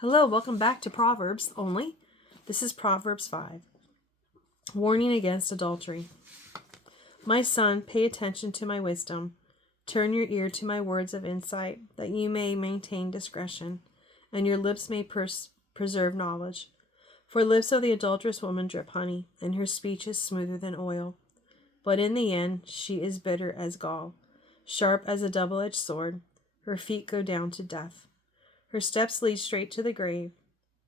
Hello, welcome back to Proverbs only. This is Proverbs 5. Warning against adultery. My son, pay attention to my wisdom. Turn your ear to my words of insight, that you may maintain discretion, and your lips may preserve knowledge. For lips of the adulterous woman drip honey, and her speech is smoother than oil. But in the end, she is bitter as gall, sharp as a double-edged sword. Her feet go down to death. Her steps lead straight to the grave.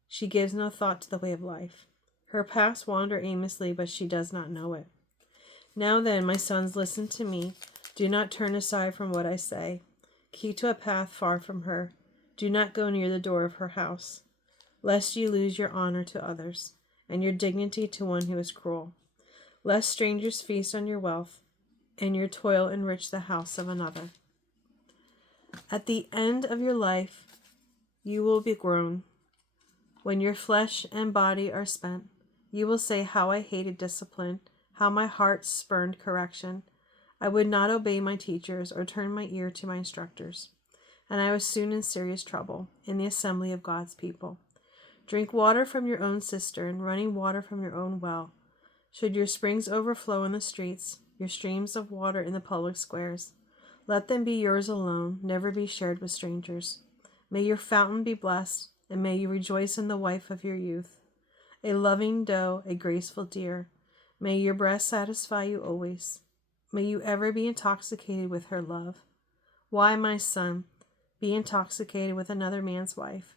She gives no thought to the way of life. Her paths wander aimlessly, but she does not know it. Now then, my sons, listen to me. Do not turn aside from what I say. Keep to a path far from her. Do not go near the door of her house, lest you lose your honor to others, and your dignity to one who is cruel. Lest strangers feast on your wealth, and your toil enrich the house of another. At the end of your life, you will be grown. When your flesh and body are spent, you will say, how I hated discipline, how my heart spurned correction. I would not obey my teachers or turn my ear to my instructors. And I was soon in serious trouble in the assembly of God's people. Drink water from your own cistern, running water from your own well. Should your springs overflow in the streets, your streams of water in the public squares, let them be yours alone, never be shared with strangers. May your fountain be blessed, and may you rejoice in the wife of your youth. A loving doe, a graceful deer. May your breast satisfy you always. May you ever be intoxicated with her love. Why, my son, be intoxicated with another man's wife?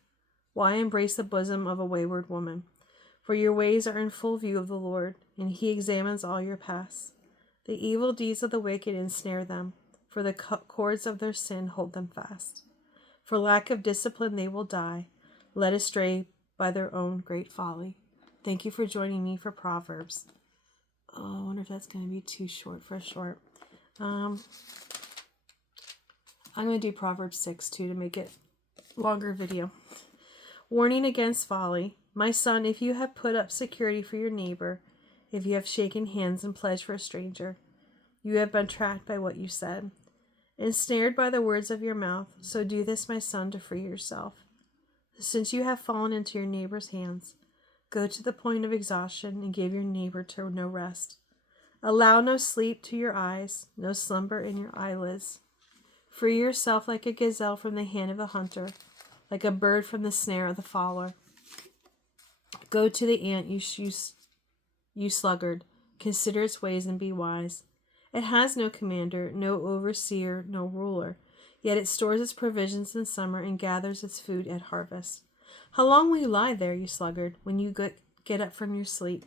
Why embrace the bosom of a wayward woman? For your ways are in full view of the Lord, and he examines all your paths. The evil deeds of the wicked ensnare them, for the cords of their sin hold them fast. For lack of discipline they will die, led astray by their own great folly. Thank you for joining me for Proverbs. Oh, I wonder if that's going to be too short for a short. I'm going to do Proverbs 6 too to make it longer video. Warning against folly. My son, if you have put up security for your neighbor, if you have shaken hands and pledged for a stranger, you have been trapped by what you said, ensnared by the words of your mouth. So do this, my son, to free yourself. Since you have fallen into your neighbor's hands, go to the point of exhaustion and give your neighbor no rest. Allow no sleep to your eyes, no slumber in your eyelids. Free yourself like a gazelle from the hand of the hunter, like a bird from the snare of the fowler. Go to the ant, you sluggard. Consider its ways and be wise. It has no commander, no overseer, no ruler. Yet it stores its provisions in summer and gathers its food at harvest. How long will you lie there, you sluggard, when you get up from your sleep?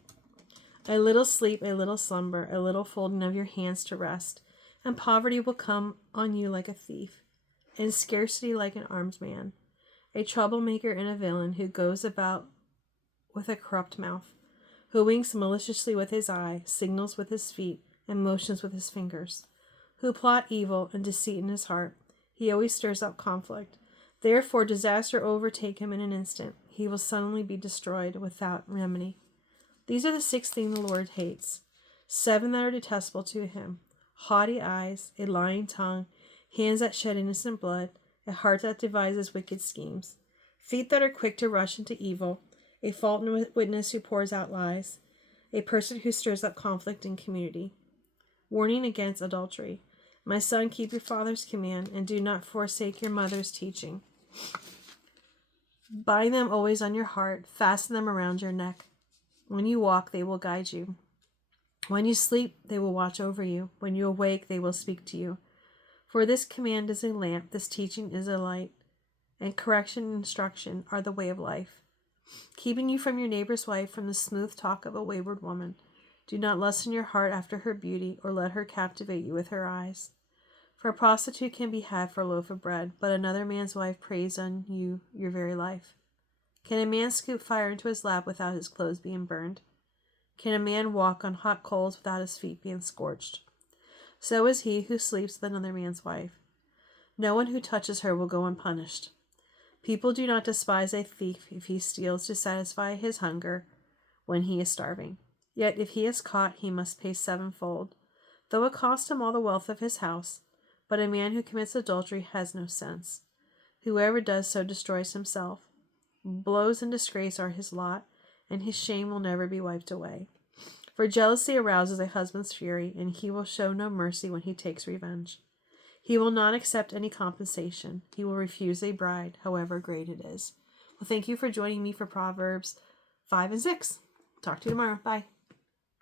A little sleep, a little slumber, a little folding of your hands to rest, and poverty will come on you like a thief, and scarcity like an armed man, a troublemaker and a villain who goes about with a corrupt mouth, who winks maliciously with his eye, signals with his feet, and motions with his fingers, who plot evil and deceit in his heart. He always stirs up conflict. Therefore disaster overtake him in an instant. He will suddenly be destroyed without remedy. These are the 6 things the Lord hates, 7 that are detestable to him: haughty eyes, a lying tongue, hands that shed innocent blood, a heart that devises wicked schemes, feet that are quick to rush into evil, a false witness who pours out lies, a person who stirs up conflict in community. Warning against adultery. My son, keep your father's command, and do not forsake your mother's teaching. Bind them always on your heart, fasten them around your neck. When you walk, they will guide you. When you sleep, they will watch over you. When you awake, they will speak to you. For this command is a lamp, this teaching is a light, and correction and instruction are the way of life, keeping you from your neighbor's wife, from the smooth talk of a wayward woman. Do not lust in your heart after her beauty, or let her captivate you with her eyes. For a prostitute can be had for a loaf of bread, but another man's wife preys on you your very life. Can a man scoop fire into his lap without his clothes being burned? Can a man walk on hot coals without his feet being scorched? So is he who sleeps with another man's wife. No one who touches her will go unpunished. People do not despise a thief if he steals to satisfy his hunger when he is starving. Yet if he is caught, he must pay 7-fold, though it cost him all the wealth of his house. But a man who commits adultery has no sense. Whoever does so destroys himself. Blows and disgrace are his lot, and his shame will never be wiped away. For jealousy arouses a husband's fury, and he will show no mercy when he takes revenge. He will not accept any compensation. He will refuse a bride, however great it is. Well, thank you for joining me for Proverbs 5 and 6. Talk to you tomorrow. Bye.